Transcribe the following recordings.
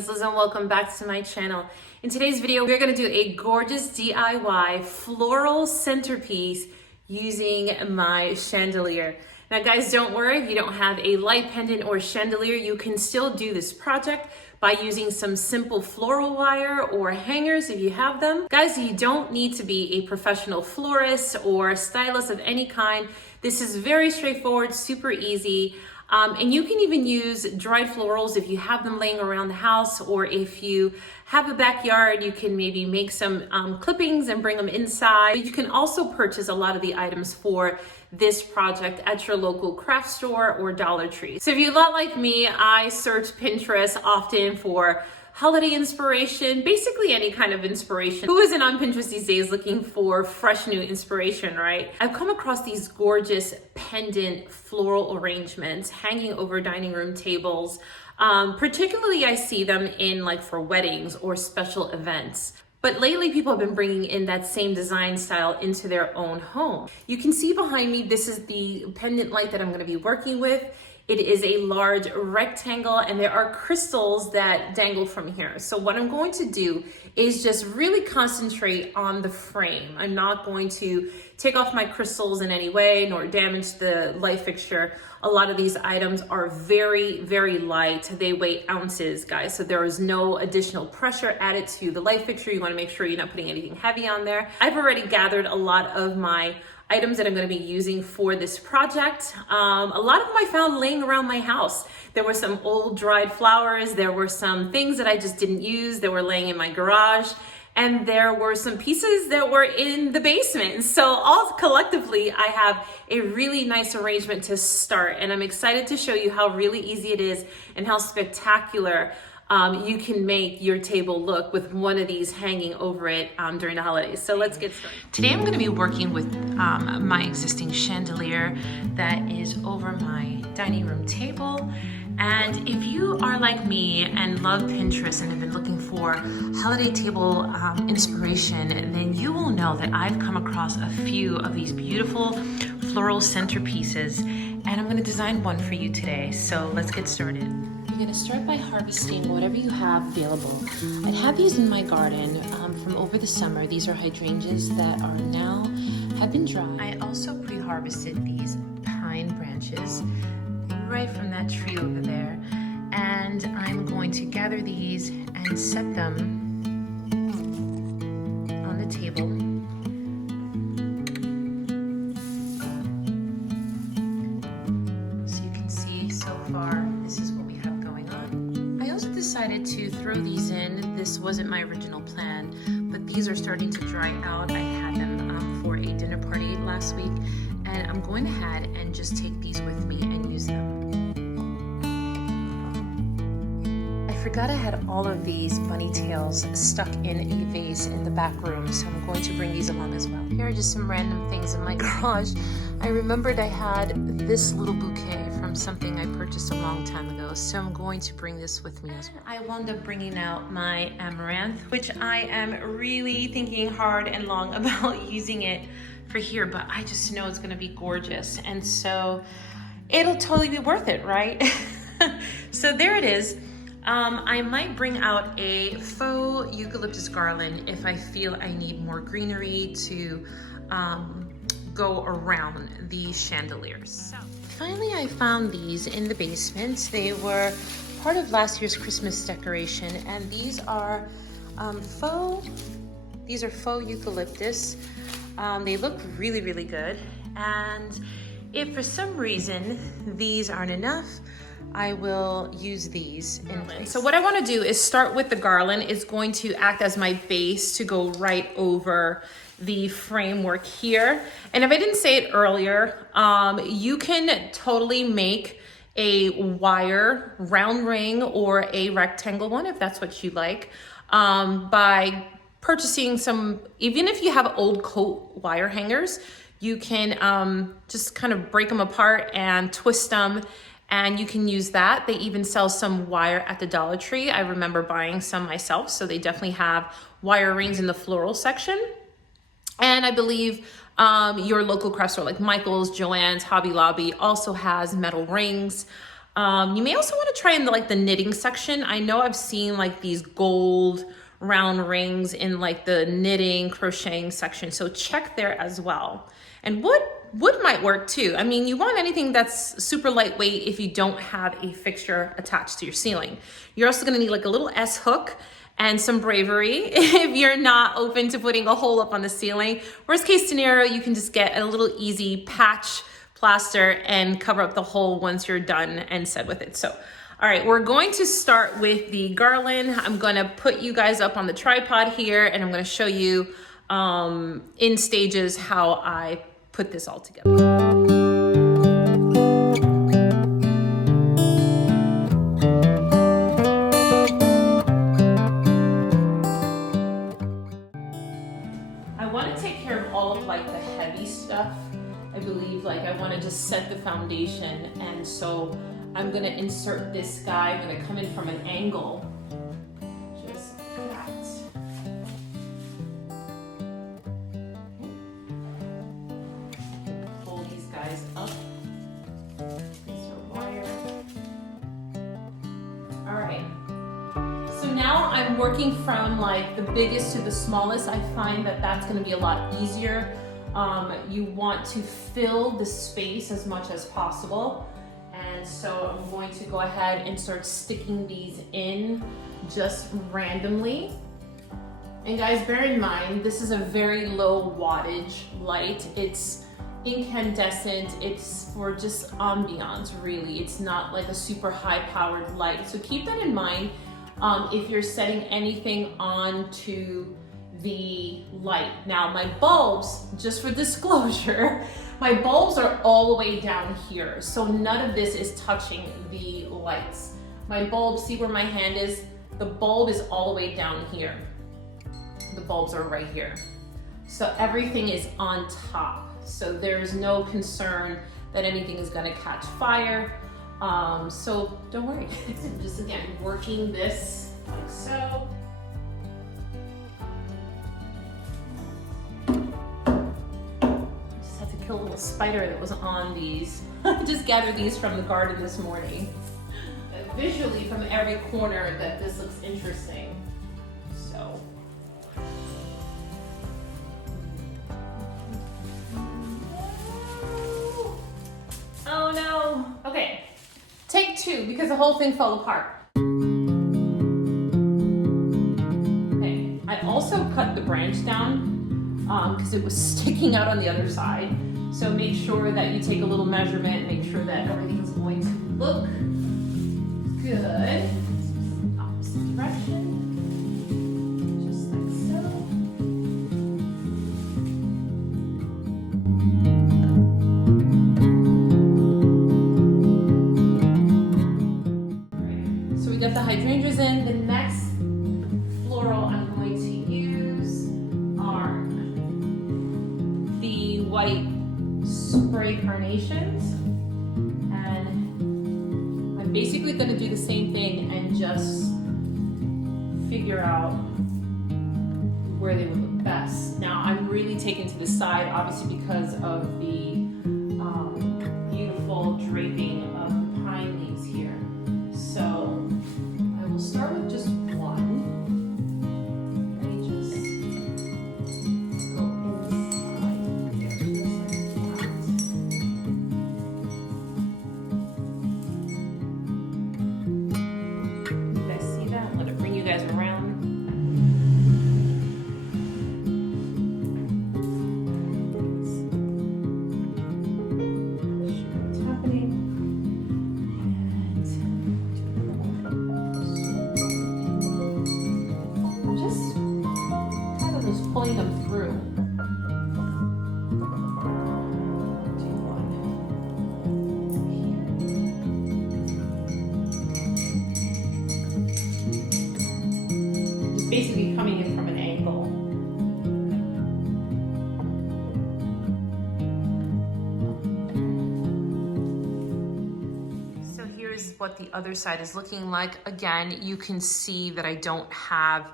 is Liz and welcome back to my channel. In today's video, we're gonna do a gorgeous DIY floral centerpiece using my chandelier. Now guys, don't worry, if you don't have a light pendant or chandelier, you can still do this project by using some simple floral wire or hangers if you have them. Guys, you don't need to be a professional florist or stylist of any kind. This is very straightforward, super easy. And you can even use dried florals if you have them laying around the house, or if you have a backyard, you can maybe make some clippings and bring them inside. You can also purchase a lot of the items for this project at your local craft store or Dollar Tree. So if you're a lot like me, I search Pinterest often for holiday inspiration, basically any kind of inspiration. Who isn't on Pinterest these days looking for fresh new inspiration, right? I've come across these gorgeous pendant floral arrangements hanging over dining room tables. Particularly I see them in like for weddings or special events. But lately people have been bringing in that same design style into their own home. You can see behind me, this is the pendant light that I'm gonna be working with. It is a large rectangle and there are crystals that dangle from here. So what I'm going to do is just really concentrate on the frame. I'm not going to take off my crystals in any way nor damage the light fixture. A lot of these items are very, very light. They weigh ounces, guys. So there is no additional pressure added to the light fixture. You wanna make sure you're not putting anything heavy on there. I've already gathered a lot of my items that I'm going to be using for this project. A lot of them I found laying around my house. There were some old dried flowers. There were some things that I just didn't use that were laying in my garage. And there were some pieces that were in the basement. So all collectively, I have a really nice arrangement to start. And I'm excited to show you how really easy it is and how spectacular you can make your table look with one of these hanging over it during the holidays. So let's get started. Today I'm going to be working with my existing chandelier that is over my dining room table. And if you are like me and love Pinterest and have been looking for holiday table inspiration, then you will know that I've come across a few of these beautiful floral centerpieces, and I'm going to design one for you today. So let's get started. You're gonna start by harvesting whatever you have available. I have these in my garden from over the summer. These are hydrangeas that are now have been dry. I also pre-harvested these pine branches right from that tree over there. And I'm going to gather these and set them on the table. So you can see so far, this is what we have going on. I also decided to throw these in. This wasn't my original plan, but these are starting to dry out. I had them for a dinner party last week, and I'm going ahead and just take these with me and use them. I forgot I had all of these bunny tails stuck in a vase in the back room, so I'm going to bring these along as well. Here are just some random things in my garage. I remembered I had this little bouquet from something I purchased a long time ago, so I'm going to bring this with me as well. I wound up bringing out my amaranth, which I am really thinking hard and long about using it for here, but I just know it's gonna be gorgeous, and so it'll totally be worth it, right? So there it is. I might bring out a faux eucalyptus garland if I feel I need more greenery to go around the chandeliers. So, finally, I found these in the basement. They were part of last year's Christmas decoration, and these are faux eucalyptus. They look really, really good. And if for some reason these aren't enough, I will use these in place. So what I want to do is start with the garland. It's going to act as my base to go right over the framework here. And if I didn't say it earlier, you can totally make a wire round ring or a rectangle one if that's what you like, by purchasing some, even if you have old coat wire hangers, you can just kind of break them apart and twist them, and you can use that. They even sell some wire at the Dollar Tree. I remember buying some myself, so they definitely have wire rings in the floral section. And I believe your local craft store like Michael's, Joann's, Hobby Lobby also has metal rings. You may also want to try in the knitting section. I know I've seen like these gold round rings in like the knitting, crocheting section. So check there as well. And wood might work too. I mean, you want anything that's super lightweight if you don't have a fixture attached to your ceiling. You're also gonna need like a little S hook and some bravery if you're not open to putting a hole up on the ceiling. Worst case scenario, you can just get a little easy patch plaster and cover up the hole once you're done and set with it. So, all right, we're going to start with the garland. I'm gonna put you guys up on the tripod here and I'm gonna show you in stages how I put this all together. I want to take care of all of like the heavy stuff. I believe like I want to just set the foundation, and so I'm going to insert this guy. I'm going to come in from an angle, just like that. Pull these guys up. Insert wire. All right. So now I'm working from like the biggest to the smallest. I find that that's going to be a lot easier. You want to fill the space as much as possible. And so I'm going to go ahead and start sticking these in just randomly. And guys, bear in mind, this is a very low wattage light. It's incandescent. It's for just ambiance, really. It's not like a super high powered light. So keep that in mind if you're setting anything onto the light. Now my bulbs, just for disclosure, my bulbs are all the way down here. So none of this is touching the lights. My bulb, see where my hand is? The bulb is all the way down here. The bulbs are right here. So everything is on top. So there's no concern that anything is gonna catch fire. So don't worry. Just again, working this like so. Just had to kill a little spider that was on these. I just gathered these from the garden this morning. Visually from every corner that this looks interesting. So. Oh no. Okay. Take two, because the whole thing fell apart. Okay, I also cut the branch down because it was sticking out on the other side. So make sure that you take a little measurement, make sure that everything's going to look good. Opposite direction, just like so. Got the hydrangeas in. The next floral I'm going to use are the white spray carnations, and I'm basically going to do the same thing and just figure out where they would look best. Now I'm really taken to the side, obviously because of the beautiful draping of the pine leaves here. So start with just one. Let me just go inside here, just like that. You guys see that? Let it bring you guys around. Show what's happening. Pulling them through. Do one here. Just basically coming in from an angle. So here's what the other side is looking like. Again, you can see that I don't have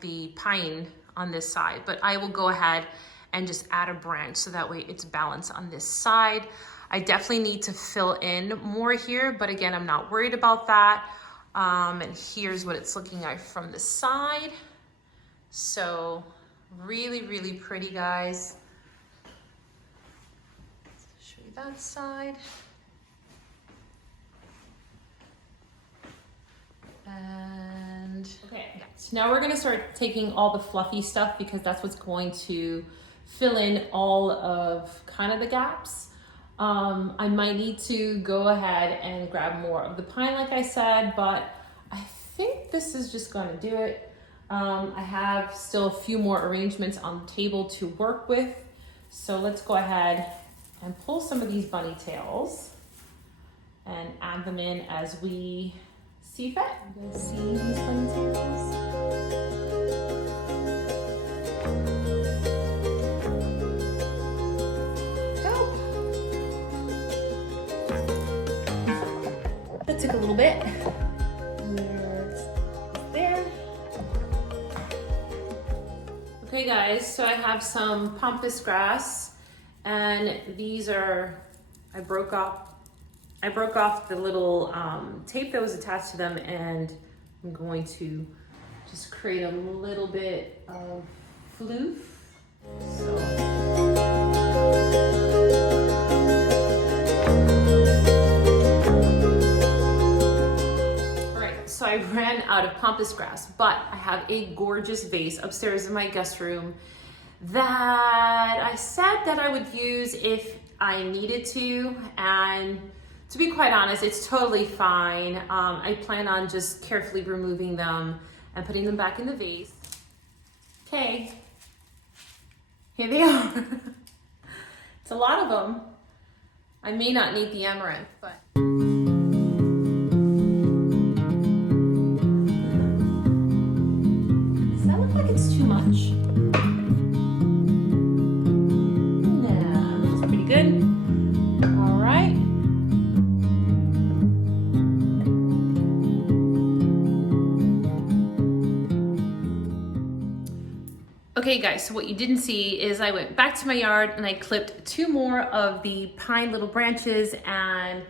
the pine on this side, but I will go ahead and just add a branch so that way it's balanced on this side. I definitely need to fill in more here, but again, I'm not worried about that. And here's what it's looking like from the side. So really, really pretty, guys. Let's show you that side. And okay, so now we're gonna start taking all the fluffy stuff because that's what's going to fill in all of kind of the gaps. I might need to go ahead and grab more of the pine, like I said, but I think this is just gonna do it. I have still a few more arrangements on the table to work with. So let's go ahead and pull some of these bunny tails and add them in as we see fit. You guys see these bunny tails? That took a little bit. There. Okay guys, so I have some pampas grass, and these are, I broke off the little tape that was attached to them, and I'm going to just create a little bit of floof. So I ran out of pampas grass, but I have a gorgeous vase upstairs in my guest room that I said that I would use if I needed to, and to be quite honest, it's totally fine. I plan on just carefully removing them and putting them back in the vase. Okay, here they are. It's a lot of them. I may not need the amaranth, but. Does that look like it's too much? Nah, that's pretty good. All right. Okay guys, so what you didn't see is I went back to my yard and I clipped 2 more of the pine little branches and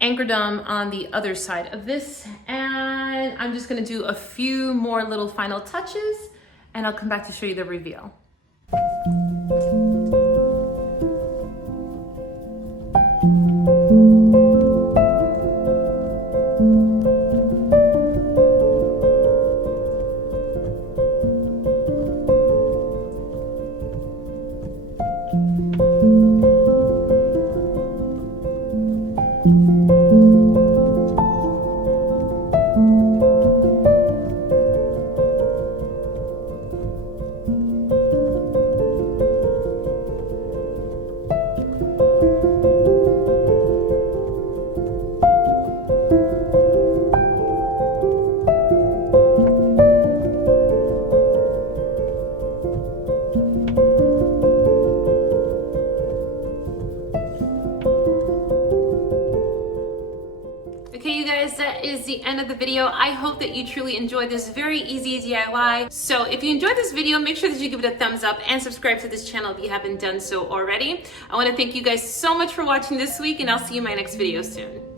anchored them on the other side of this. And I'm just gonna do a few more little final touches and I'll come back to show you the reveal. That is the end of the video. I hope that you truly enjoyed this very easy DIY. So if you enjoyed this video, make sure that you give it a thumbs up and subscribe to this channel if you haven't done so already. I want to thank you guys so much for watching this week, and I'll see you in my next video soon.